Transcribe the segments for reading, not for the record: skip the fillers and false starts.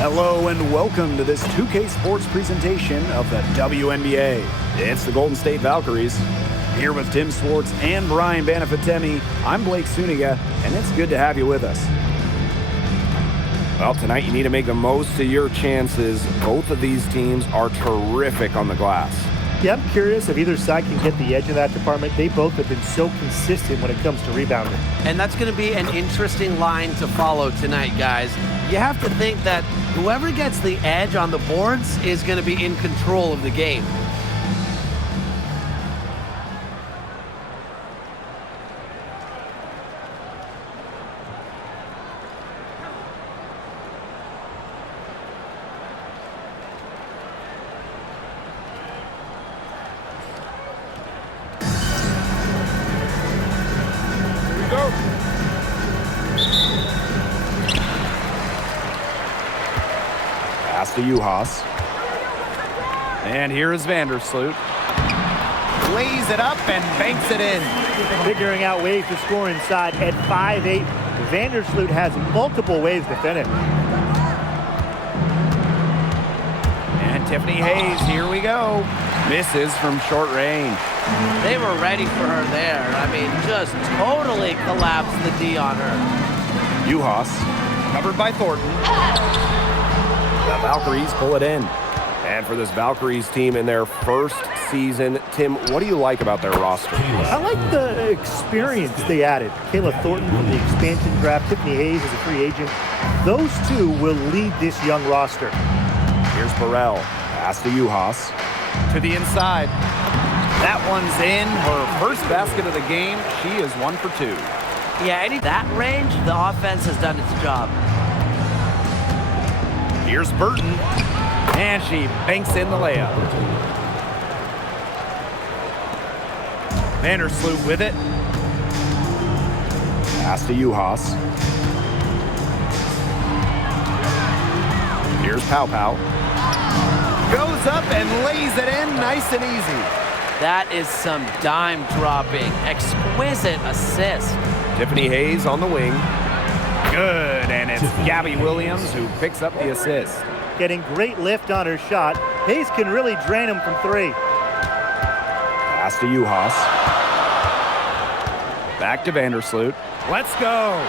Hello and welcome to this 2K Sports presentation of the WNBA. It's the Golden State Valkyries. Here with Tim Swartz and Brian Banafitemi, I'm Blake Suniga, and it's good to have you with us. Well, tonight you need to make the most of your chances. Both of these teams are terrific on the glass. Yeah, I'm curious if either side can get the edge of that department. They both have been so consistent when it comes to rebounding. And that's going to be an interesting line to follow tonight, guys. You have to think that whoever gets the edge on the boards is going to be in control of the game. Pass to Juhas. And here is Vandersloot. Lays it up and banks it in. Figuring out ways to score inside at 5'8". Vandersloot has multiple ways to finish. And Tiffany Hayes, here we go. Misses from short range. They were ready for her there. I mean, just totally collapsed the D on her. Juhas. Covered by Thornton. The Valkyries pull it in. And for this Valkyries team in their first season, Tim, what do you like about their roster? I like the experience they added. Kayla Thornton from the expansion draft, Tiffany Hayes as a free agent. Those two will lead this young roster. Here's Burrell. Pass to Juhas. To the inside. That one's in. Her first basket of the game. She is 1 for 2. Yeah, that range, the offense has done its job. Here's Burton. And she banks in the layup. Vandersloot with it. Pass to Juhas. Here's Pow Pow. Goes up and lays it in nice and easy. That is some dime dropping. Exquisite assist. Tiffany Hayes on the wing. Good, and it's Gabby Williams who picks up the assist. Getting great lift on her shot. Hayes can really drain him from three. Pass to Juhas. Back to Vandersloot. Let's go.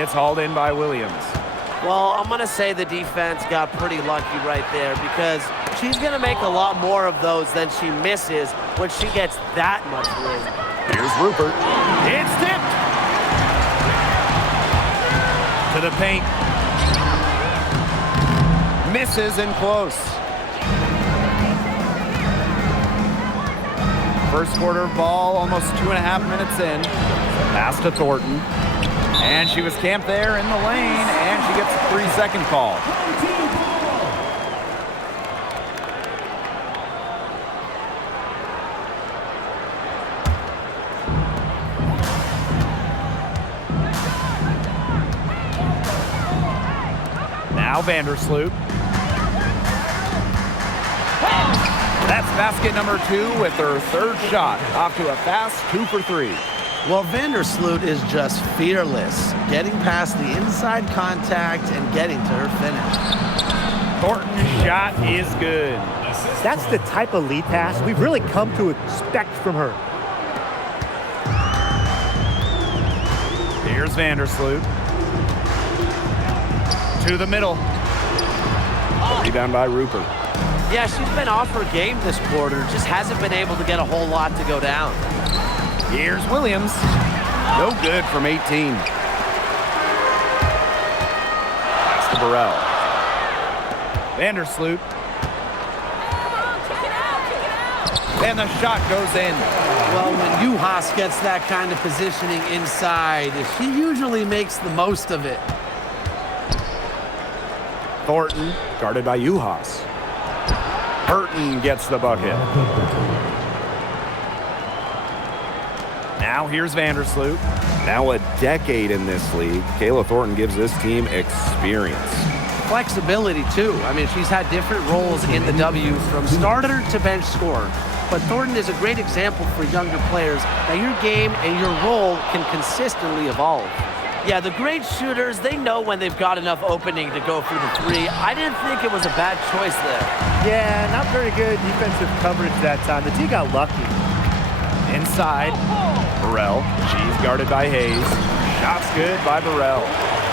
It's hauled in by Williams. Well, I'm going to say the defense got pretty lucky right there because she's going to make a lot more of those than she misses when she gets that much room. Here's Rupert. It's tipped. To the paint. Misses and close. First quarter ball, almost 2.5 minutes in. Pass to Thornton. And she was camped there in the lane, and she gets a 3-second call. Now Vandersloot. That's basket number 2 with her third shot. Off to a fast 2 for 3. Well, Vandersloot is just fearless, getting past the inside contact and getting to her finish. Thornton's shot is good. That's the type of lead pass we've really come to expect from her. Here's Vandersloot. To the middle. Rebound by Rupert. Yeah, she's been off her game this quarter, just hasn't been able to get a whole lot to go down. Here's Williams. No good from 18. Pass to Burrell. Vandersloot. And the shot goes in. Well, when Juhas gets that kind of positioning inside, she usually makes the most of it. Thornton. Guarded by Juhas. Burton gets the bucket. Now here's Vandersloot. Now a decade in this league, Kayla Thornton gives this team experience. Flexibility, too. I mean, she's had different roles in the W from starter to bench scorer. But Thornton is a great example for younger players that your game and your role can consistently evolve. Yeah, the great shooters, they know when they've got enough opening to go for the three. I didn't think it was a bad choice there. Yeah, not very good defensive coverage that time. The D got lucky. Inside, Burrell. She's guarded by Hayes. Shots good by Burrell.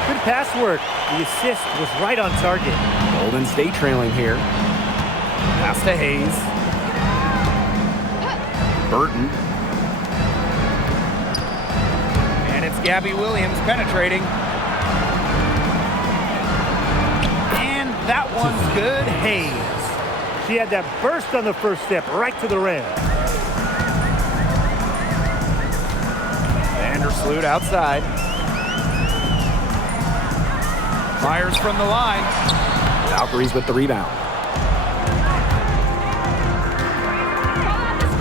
Good pass work. The assist was right on target. Golden State trailing here. Pass to Hayes. Burton. And it's Gabby Williams penetrating. And that one's good. Hayes. She had that burst on the first step, right to the rim. Vandersloot outside. Fires from the line. Valkyries with the rebound.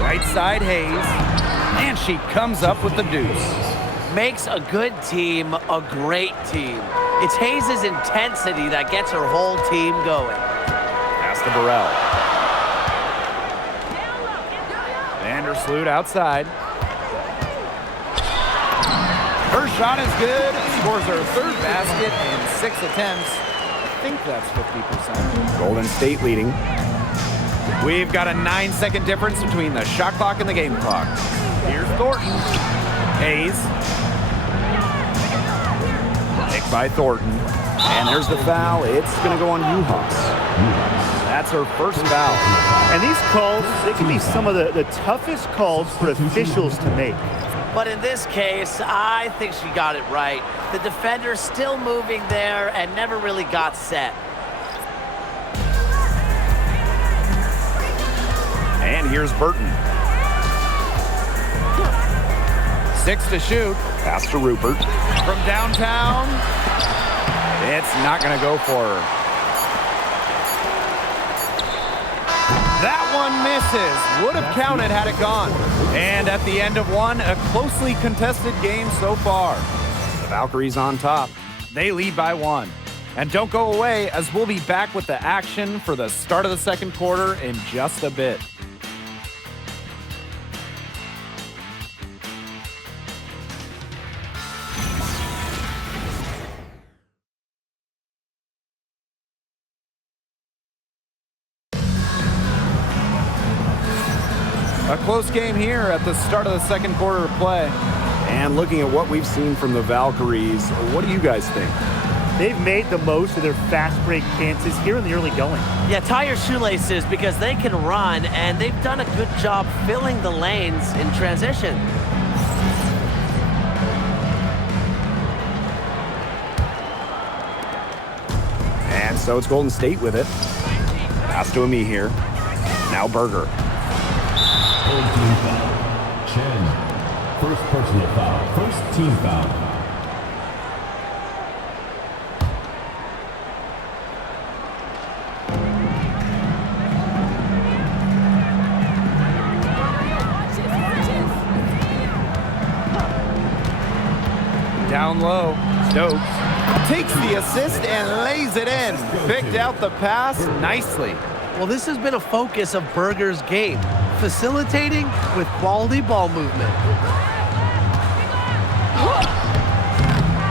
Right side Hayes. And she comes up with the deuce. Makes a good team a great team. It's Hayes' intensity that gets her whole team going. Pass to Burrell. Vandersloot outside. Her shot is good. Scores her third basket in 6 attempts. I think that's 50%. Golden State leading. We've got a 9-second difference between the shot clock and the game clock. Here's Thornton. Hayes. Picked by Thornton. And there's the foul. It's going to go on Juhas. That's her first foul. And these calls, they can be some of the toughest calls for officials to make. But in this case, I think she got it right. The defender's still moving there and never really got set. And here's Burton. 6 to shoot. Pass to Rupert. From downtown. It's not going to go for her. That one misses. Would have counted had it gone. And at the end of one, a closely contested game so far. The Valkyries on top. They lead by 1. And don't go away, as we'll be back with the action for the start of the second quarter in just a bit. A close game here at the start of the second quarter of play. And looking at what we've seen from the Valkyries, what do you guys think? They've made the most of their fast break chances here in the early going. Yeah, tie your shoelaces because they can run, and they've done a good job filling the lanes in transition. And so it's Golden State with it. Pass to Ami here. Now Berger. Team foul. Chen. First personal foul. First team foul. Down low. Stokes takes the assist and lays it in. Picked out the pass nicely. Well, this has been a focus of Berger's game, facilitating with quality ball movement.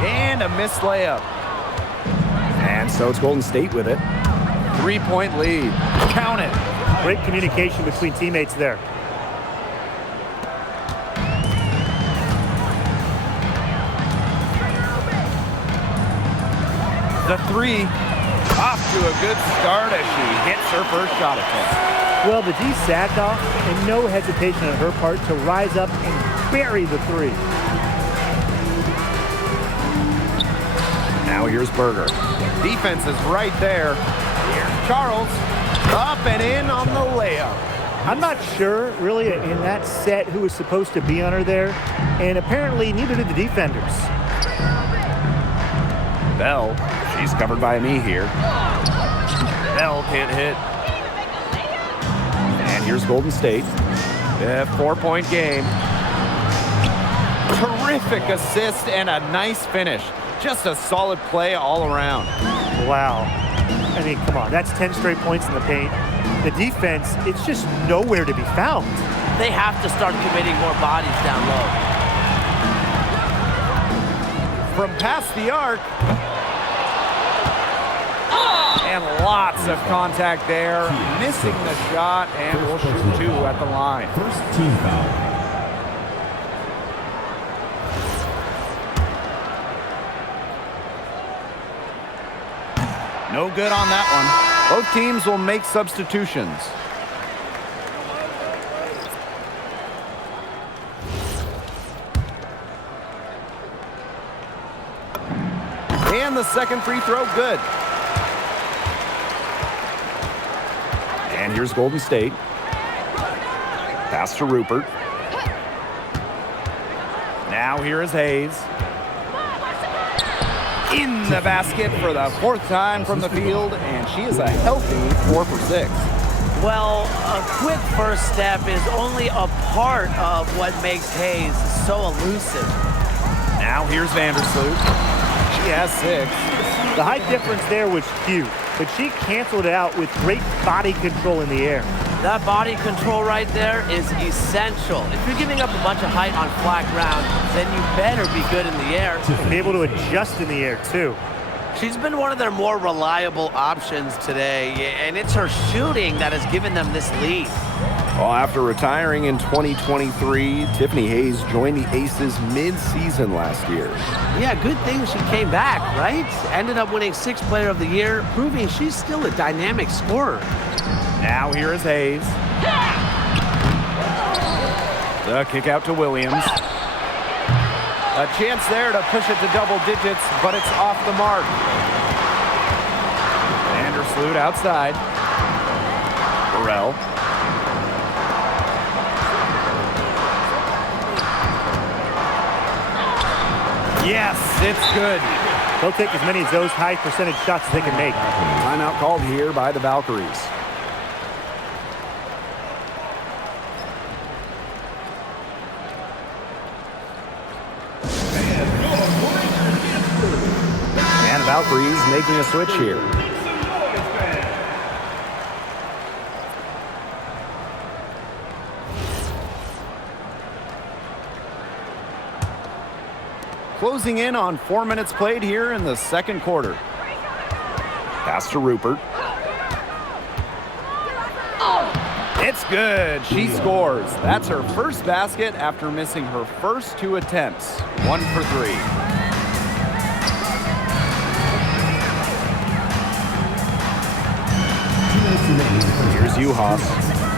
And a missed layup. And so it's Golden State with it. 3-point lead. Count it. Great communication between teammates there. The 3 off to a good start as she hits her first shot attempt. Well, the D sagged off, and no hesitation on her part to rise up and bury the 3. Now here's Berger. Defense is right there. Here's Charles. Up and in on the layup. I'm not sure, really, in that set who was supposed to be on her there, and apparently neither did the defenders. Bell, she's covered by me here. Bell can't hit. And here's Golden State. A 4-point game. Terrific assist and a nice finish. Just a solid play all around. Wow. I mean, come on, that's 10 straight points in the paint. The defense, it's just nowhere to be found. They have to start committing more bodies down low. from past the arc. And lots of contact there. Missing the shot, and will shoot 2 at the line. First team foul. No good on that one. Both teams will make substitutions. And the second free throw, good. And here's Golden State. Pass to Rupert. Now here is Hayes. In the basket for the 4th time from the field, and she is a healthy 4 for 6. Well, a quick first step is only a part of what makes Hayes so elusive. Now here's Vandersloot. She has 6. The height difference there was huge, but she canceled it out with great body control in the air. That body control right there is essential. If you're giving up a bunch of height on flat ground, then you better be good in the air. And be able to adjust in the air, too. She's been one of their more reliable options today, and it's her shooting that has given them this lead. Well, after retiring in 2023, Tiffany Hayes joined the Aces mid-season last year. Yeah, good thing she came back, right? Ended up winning 6th Player of the Year, proving she's still a dynamic scorer. Now here is Hayes. The kick out to Williams. A chance there to push it to double digits, but it's off the mark. Vandersloot outside. Burrell. Yes, it's good. They'll take as many of those high percentage shots as they can make. Timeout called here by the Valkyries. And the Valkyries making a switch here. Closing in on 4 minutes played here in the second quarter. Pass to Rupert. It's good. She scores. That's her first basket after missing her first 2 attempts. 1 for 3. Here's Uhas.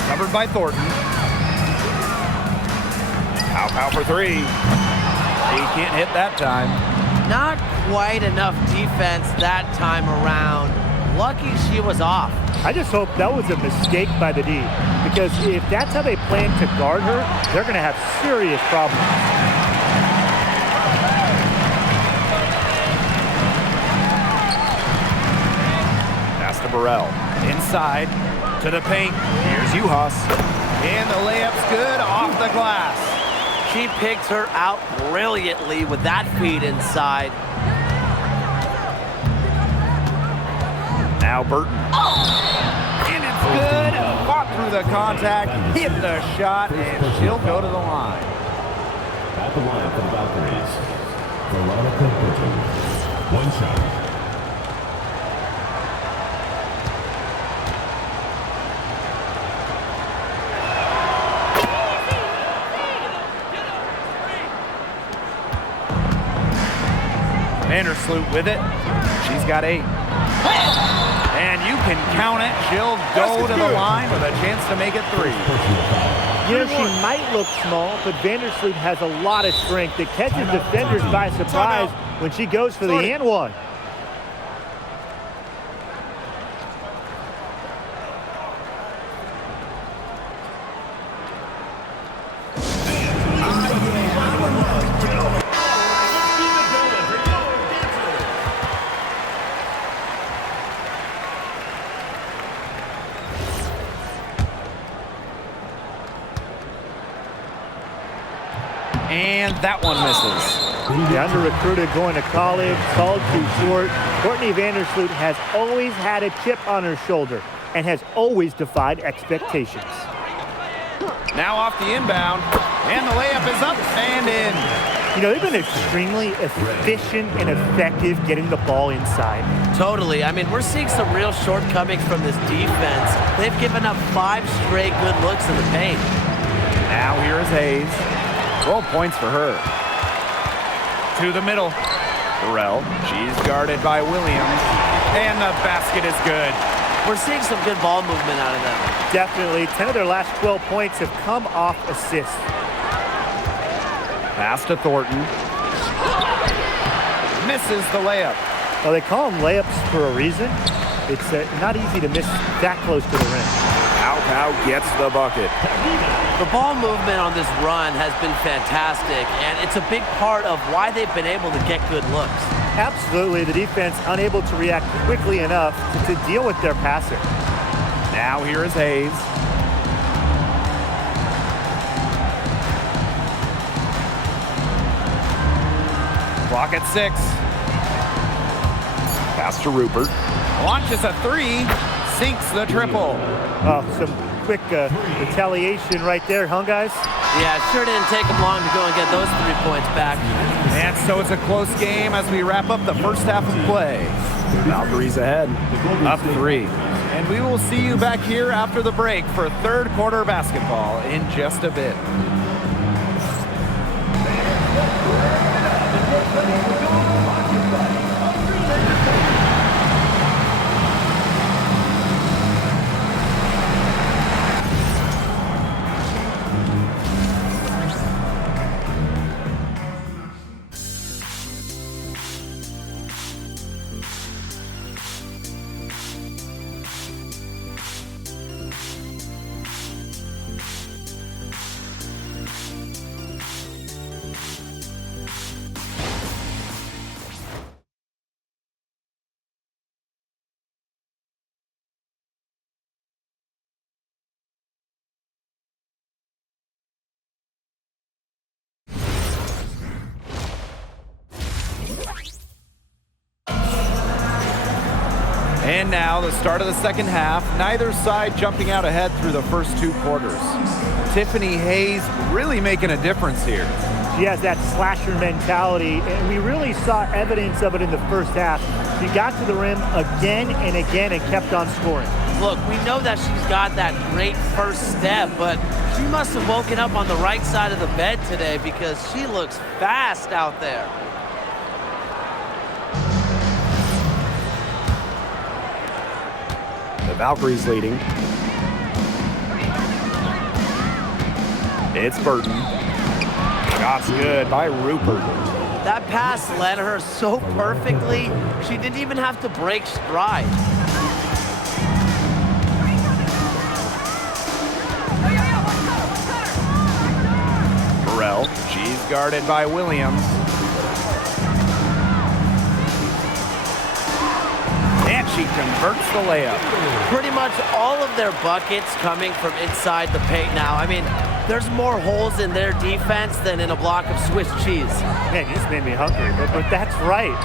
Covered by Thornton. Pow for 3. He can't hit that time. Not quite enough defense that time around. Lucky she was off. I just hope that was a mistake by the D, because if that's how they plan to guard her, they're going to have serious problems. Pass to Burrell. Inside to the paint. Here's Uhas. And the layup's good off the glass. She picked her out brilliantly with that feed inside. Now Burton. And it's good. Fought through the contact, hit the shot, and she'll go to the line. At the line for the Valkyries, Veronica Burton. 1 shot. Vandersloot with it. She's got 8. And you can count it. She'll go to the line with a chance to make it 3. You know, she might look small, but Vandersloot has a lot of strength that catches defenders by surprise when she goes for the and one. And that one misses. The under-recruited going to college, called too short. Courtney Vandersloot has always had a chip on her shoulder and has always defied expectations. Now off the inbound, and the layup is up and in. You know, they've been extremely efficient and effective getting the ball inside. Totally. I mean, we're seeing some real shortcomings from this defense. They've given up 5 straight good looks in the paint. Now here is Hayes. 12 points for her. To the middle. Burrell. She's guarded by Williams. And the basket is good. We're seeing some good ball movement out of them. Definitely. 10 of their last 12 points have come off assists. Pass to Thornton. Misses the layup. Well, they call them layups for a reason. It's not easy to miss that close to the rim. Pow gets the bucket. The ball movement on this run has been fantastic, and it's a big part of why they've been able to get good looks. Absolutely. The defense unable to react quickly enough to deal with their passer. Now here is Hayes. Clock at 6. Pass to Rupert. Launches a 3. Sinks the triple. Oh, some quick retaliation right there, huh, guys? Yeah, it sure didn't take them long to go and get those 3 points back. And so it's a close game as we wrap up the first half of play. Valkyries ahead, up 3. And we will see you back here after the break for third quarter basketball in just a bit. And now the start of the second half, neither side jumping out ahead through the first 2 quarters. Tiffany Hayes really making a difference here. She has that slasher mentality, and we really saw evidence of it in the first half. She got to the rim again and again and kept on scoring. Look, we know that she's got that great first step, but she must have woken up on the right side of the bed today because she looks fast out there. The Valkyries leading. It's Burton. Shot's good by Rupert. That pass led her so perfectly, she didn't even have to break stride. Burrell, she's guarded by Williams. And she converts the layup. Pretty much all of their buckets coming from inside the paint now. I mean, there's more holes in their defense than in a block of Swiss cheese. Man, you just made me hungry, but that's right.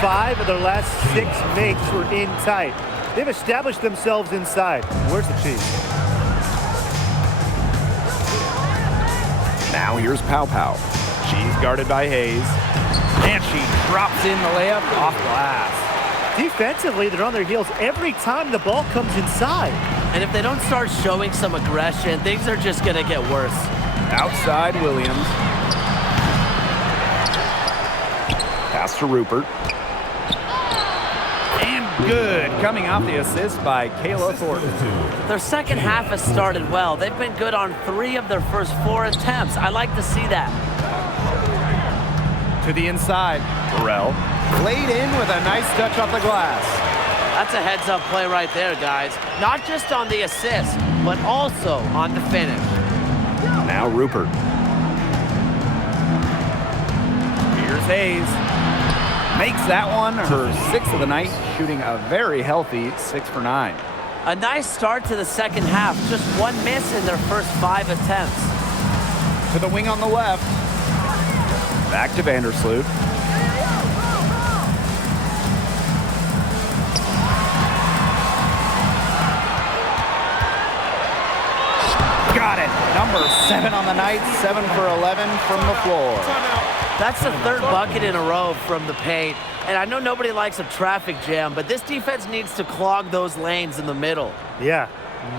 5 of their last 6 makes were in tight. They've established themselves inside. Where's the cheese? Now here's Pow. She's guarded by Hayes. And she drops in the layup off glass. Defensively, they're on their heels every time the ball comes inside. And if they don't start showing some aggression, things are just going to get worse. Outside Williams. Pass to Rupert. And good, coming off the assist by Kayla Thornton. Their second half has started well. They've been good on 3 of their first 4 attempts. I like to see that. To the inside, Burrell. Laid in with a nice touch off the glass. That's a heads-up play right there, guys. Not just on the assist, but also on the finish. Now Rupert. Here's Hayes. Makes that one her 6th of the night, shooting a very healthy 6 for 9. A nice start to the second half. Just 1 miss in their first 5 attempts. To the wing on the left. Back to Vandersloot. Got it. Number 7 on the night, 7 for 11 from the floor. That's the third bucket in a row from the paint. And I know nobody likes a traffic jam, but this defense needs to clog those lanes in the middle. Yeah,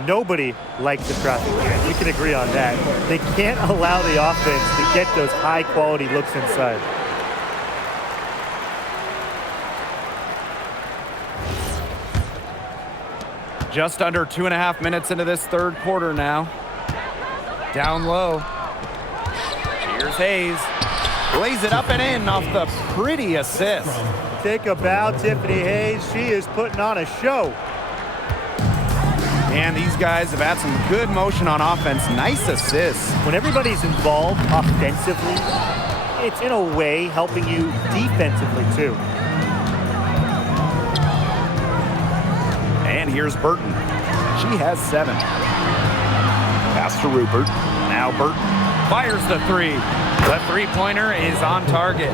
nobody likes the traffic jam. We can agree on that. They can't allow the offense to get those high-quality looks inside. Just under 2.5 minutes into this third quarter now. Down low. Here's Hayes. Lays it up and in off the pretty assist. Take a bow, Tiffany Hayes. She is putting on a show. And these guys have had some good motion on offense. Nice assists. When everybody's involved offensively, it's in a way helping you defensively too. And here's Burton. She has 7. Pass to Rupert. Now Burton fires the 3. The three-pointer is on target.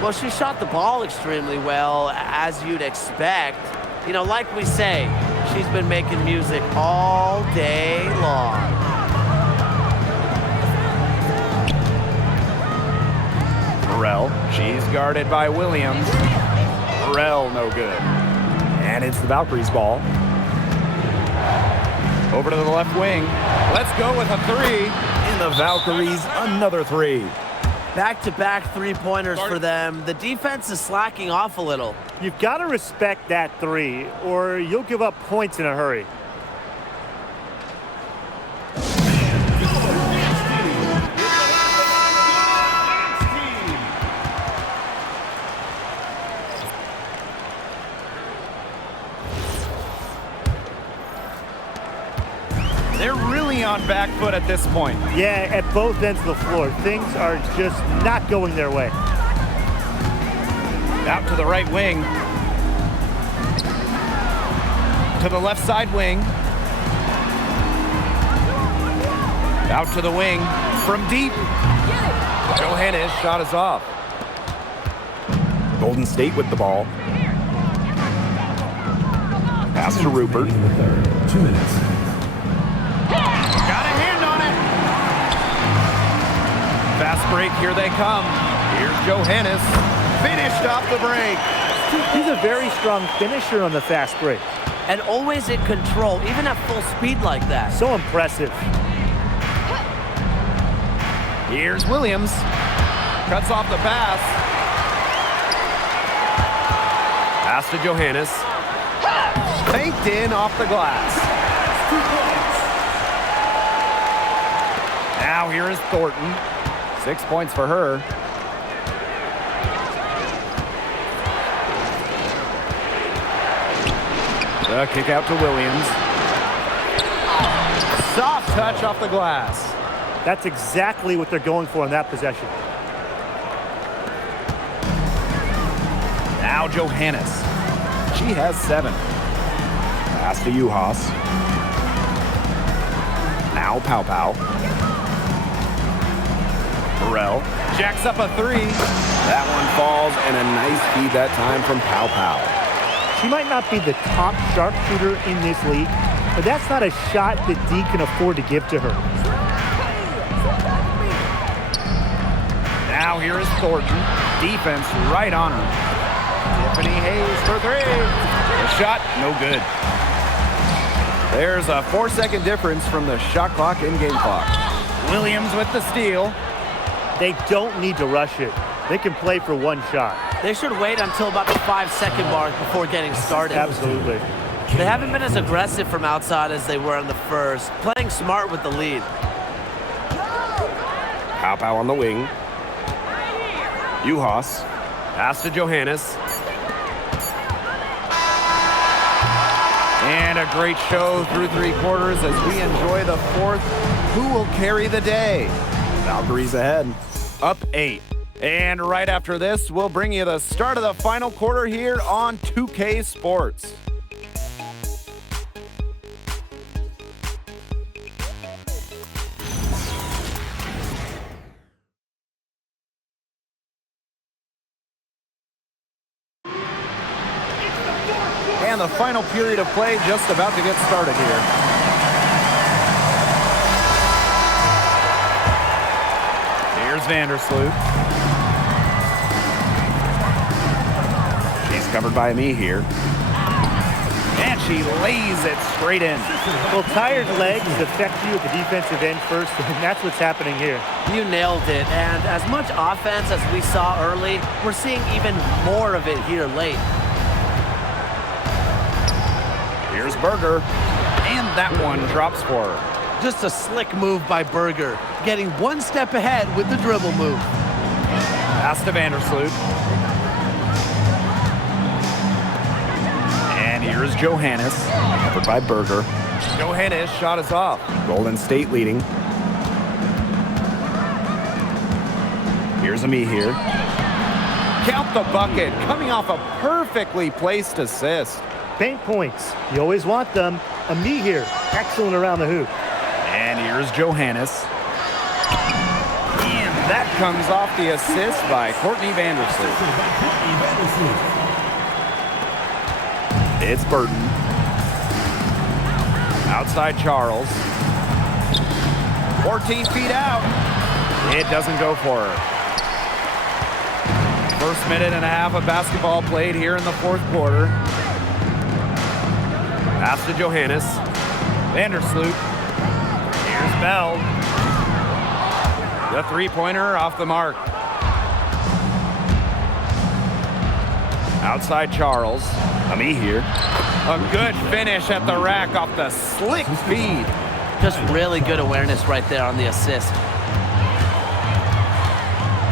Well, she shot the ball extremely well, as you'd expect. You know, like we say, she's been making music all day long. Burrell, she's guarded by Williams. Burrell, no good. And it's the Valkyries' ball. Over to the left wing. Let's go with a 3. And the Valkyries, another 3. Back-to-back three-pointers for them. The defense is slacking off a little. You've got to respect that 3, or you'll give up points in a hurry. They're really on back foot at this point. Yeah, at both ends of the floor. Things are just not going their way. Out to the right wing. To the left side wing. Out to the wing. From deep. Johannes' shot is off. Golden State with the ball. Pass to Rupert. 2 minutes. Got a hand on it. Fast break, here they come. Here's Johannes. Finished off the break. He's a very strong finisher on the fast break. And always in control, even at full speed like that. So impressive. Here's Williams. Cuts off the pass. Pass to Johannes. Banked in off the glass. Now here is Thornton. 6 points for her. The kick out to Williams. Soft touch off the glass. That's exactly what they're going for in that possession. Now Johannes. She has 7. Pass to Uhas. Now Pow Pow. Burrell jacks up a 3. That one falls, and a nice feed that time from Pow Pow. She might not be the top sharpshooter in this league, but that's not a shot that D can afford to give to her. Now here is Thornton. Defense right on her. Tiffany Hayes for 3. The shot, no good. There's a 4-second difference from the shot clock and game clock. Williams with the steal. They don't need to rush it. They can play for one shot. They should wait until about the 5-second mark before getting started. Absolutely. They haven't been as aggressive from outside as they were in the first. Playing smart with the lead. Pow Pow on the wing. Uhas. Pass to Johannes. And a great show through 3 quarters as we enjoy the 4th. Who will carry the day? Valkyries ahead. Up 8. And right after this, we'll bring you the start of the final quarter here on 2K Sports. And the final period of play just about to get started here. Here's Vandersloot. covered by me here. And she lays it straight in. Well, tired legs affect you at the defensive end first, and that's what's happening here. You nailed it. And as much offense as we saw early, we're seeing even more of it here late. Here's Berger. And that one drops for her. Just a slick move by Berger, getting one step ahead with the dribble move. Pass to Vandersloot. And here's Johannes, covered by Berger. Johannes shot is off. Golden State leading. Here's Ami here. Count the bucket, coming off a perfectly placed assist. Paint points. You always want them. Ami here, excellent around the hoop. And here's Johannes. And that comes off the assist by Courtney Vandersloot. It's Burton. Outside Charles. 14 feet out. It doesn't go for her. First minute and a half of basketball played here in the fourth quarter. Pass to Johannes. Vandersloot. Here's Bell. The three-pointer off the mark. Outside Charles. Ami here. A good finish at the rack off the slick feed. Just really good awareness right there on the assist.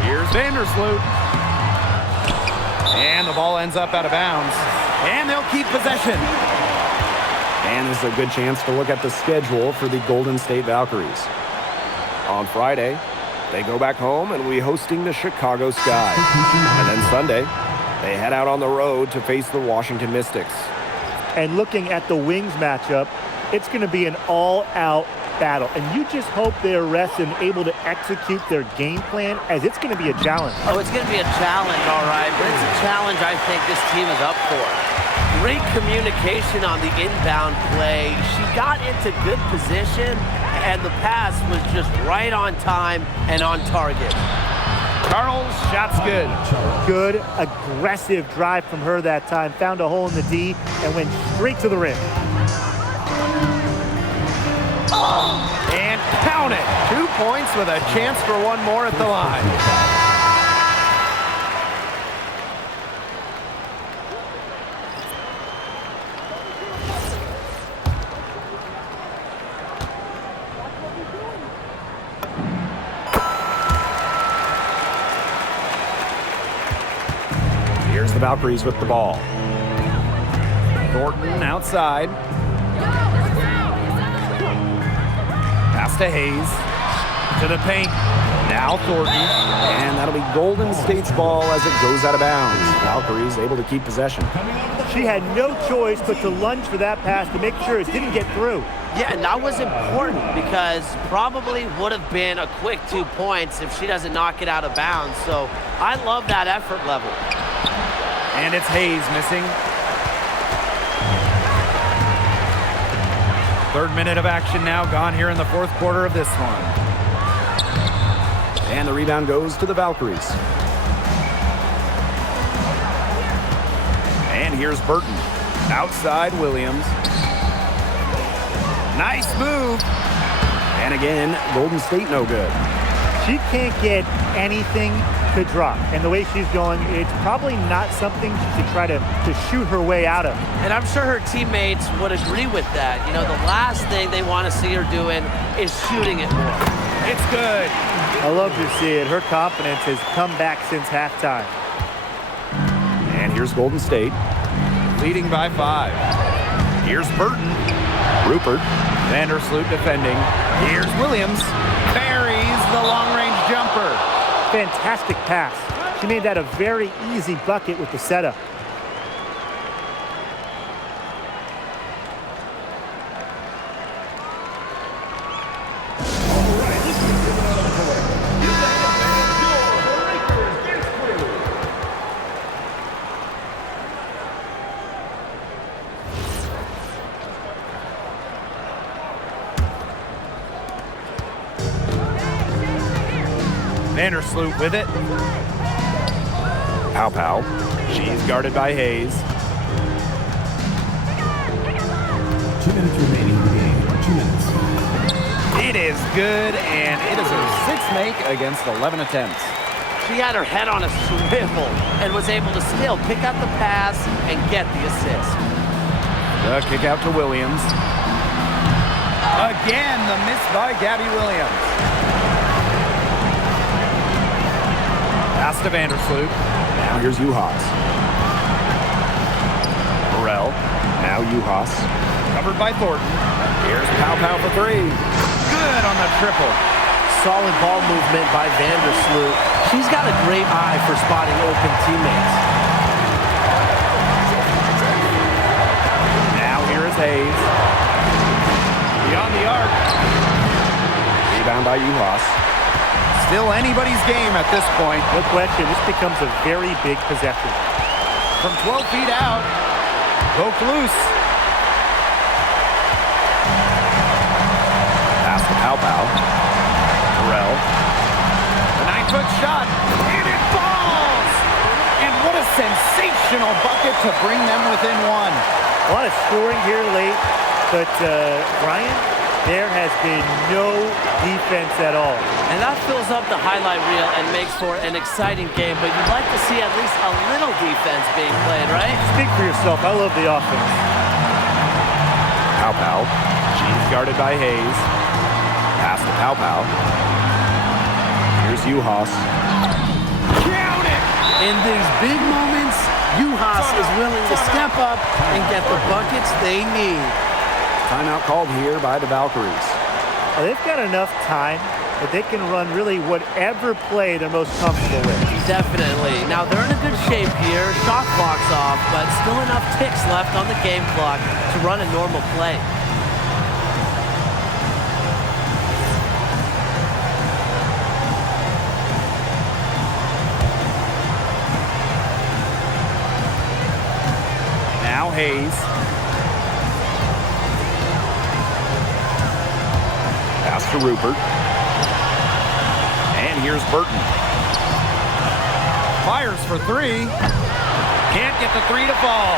Here's Vandersloot. And the ball ends up out of bounds. And they'll keep possession. And this is a good chance to look at the schedule for the Golden State Valkyries. On Friday, they go back home and we hosting the Chicago Sky. And then Sunday, they head out on the road to face the Washington Mystics. And looking at the Wings matchup, it's going to be an all-out battle. And you just hope they're rested and able to execute their game plan, as it's going to be a challenge. Oh, it's going to be a challenge, all right, but it's a challenge I think this team is up for. Great communication on the inbound play. She got into good position, and the pass was just right on time and on target. Charles, shot's good. Good, aggressive drive from her that time. Found a hole in the D and went straight to the rim. And count it. 2 points with a chance for one more at the line. Here's the Valkyries with the ball. Thornton outside. Pass to Hayes. To the paint. Now Thornton. And that'll be Golden State's ball as it goes out of bounds. Valkyries able to keep possession. She had no choice but to lunge for that pass to make sure it didn't get through. Yeah, and that was important because probably would have been a quick 2 points if she doesn't knock it out of bounds. So I love that effort level. And it's Hayes missing. Third minute of action now gone here in the fourth quarter of this one. And the rebound goes to the Valkyries. And here's Burton. Outside Williams. Nice move. And again, Golden State no good. She can't get anything to drop. And the way she's going, it's probably not something she should try to shoot her way out of. And I'm sure her teammates would agree with that. You know, the last thing they want to see her doing is shooting it more. It's good. I love to see it. Her confidence has come back since halftime. And here's Golden State. Leading by 5. Here's Burton. Rupert. Vandersloot defending. Here's Williams. Buries the long-range jumper. Fantastic pass. She made that a very easy bucket with the setup. Vandersloot with it. Pow pow. She's guarded by Hayes. 2 minutes remaining in the game. 2 minutes. It is good, and it is her 6th make against 11 attempts. She had her head on a swivel and was able to still pick up the pass and get the assist. The kick out to Williams. Again, the miss by Gabby Williams. Pass to Vandersloot. Now here's Uhas. Burrell. Now Uhas. Covered by Thornton. Here's Pow for 3. Good on the triple. Solid ball movement by Vandersloot. She's got a great eye for spotting open teammates. Now here is Hayes. Beyond the arc. Rebound by Uhas. Still anybody's game at this point. No question, this becomes a very big possession. From 12 feet out. Poked loose. Pass to Pow. Burrell. The 9-foot shot. And it falls! And what a sensational bucket to bring them within 1. A lot of scoring here late, but Brian, there has been no defense at all. And that fills up the highlight reel and makes for an exciting game, but you'd like to see at least a little defense being played, right? Speak for yourself. I love the offense. Pow. She's guarded by Hayes. Pass to Pow. Here's Uhas. Count it! In these big moments, Uhas is willing to step up and get the buckets they need. Timeout called here by the Valkyries. Well, they've got enough time that they can run really whatever play they're most comfortable with. Definitely. Now, they're in a good shape here. Shot clock's off, but still enough ticks left on the game clock to run a normal play. Now Hayes. Pass to Rupert. And here's Burton. Fires for 3. Can't get the 3 to fall.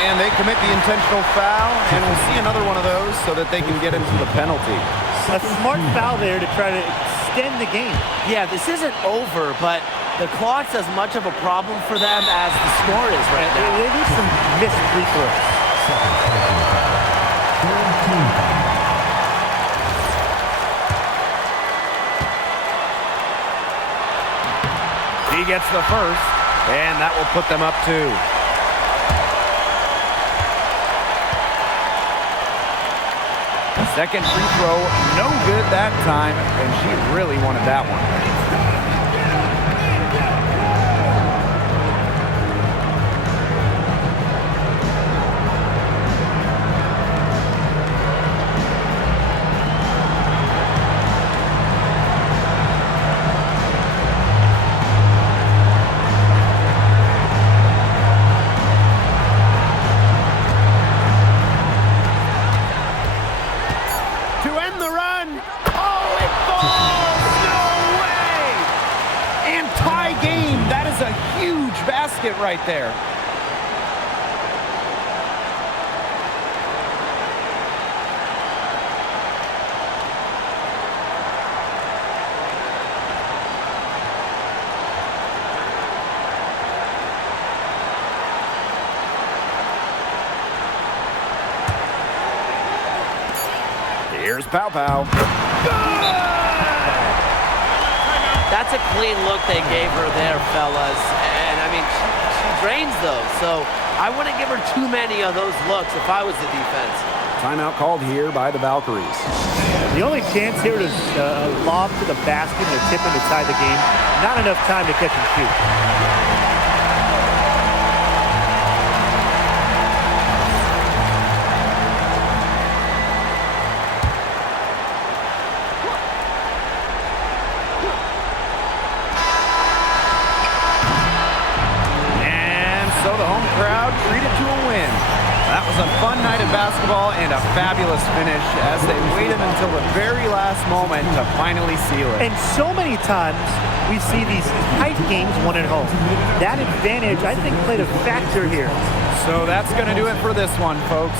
And they commit the intentional foul, and we'll see another one of those so that they can get into the penalty. A smart foul there to try to extend the game. Yeah, this isn't over, but the clock's as much of a problem for them as the score is right now. They need some missed free throws. He gets the first, and that will put them up 2. Second free throw, no good that time, and she really wanted that one. Right there. Here's Pow. That's a clean look they gave her there, fellas. And I mean, she drains those, so I wouldn't give her too many of those looks if I was the defense. Timeout called here by the Valkyries. The only chance here is lob to the basket and a tip in to tie the game. Not enough time to catch and shoot. So the home crowd treated to a win. That was a fun night of basketball and a fabulous finish as they waited until the very last moment to finally seal it. And so many times we see these tight games won at home. That advantage, I think, played a factor here. So that's going to do it for this one, folks.